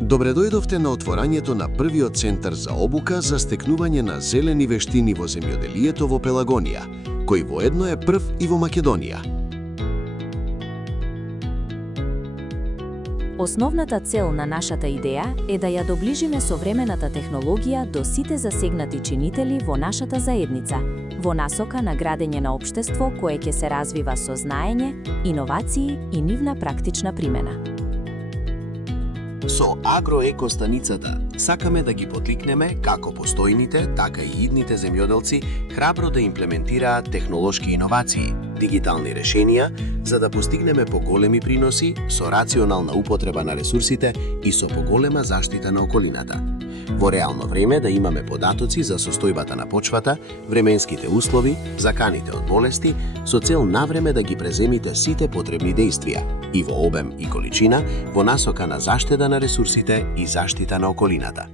Добре дојдовте на отворањето на првиот центар за обука за стекнување на зелени вештини во земјоделието во Пелагонија, кој воедно е прв и во Македонија. Основната цел на нашата идеја е да ја доближиме современата технологија до сите засегнати чинители во нашата заедница, во насока на градење на општество кое ќе се развива со знаење, иновации и нивна практична примена. Со агроекостаницата сакаме да ги поттикнеме како постојните, така и идните земјоделци храбро да имплементираат технолошки иновации, дигитални решенија, за да постигнеме поголеми приноси со рационална употреба на ресурсите и со поголема заштита на околината. Во реално време да имаме податоци за состојбата на почвата, временските услови, заканите од болести, со цел навреме да ги преземите сите потребни дејствија, и во обем и количина, во насока на заштеда на ресурсите и заштита на околината.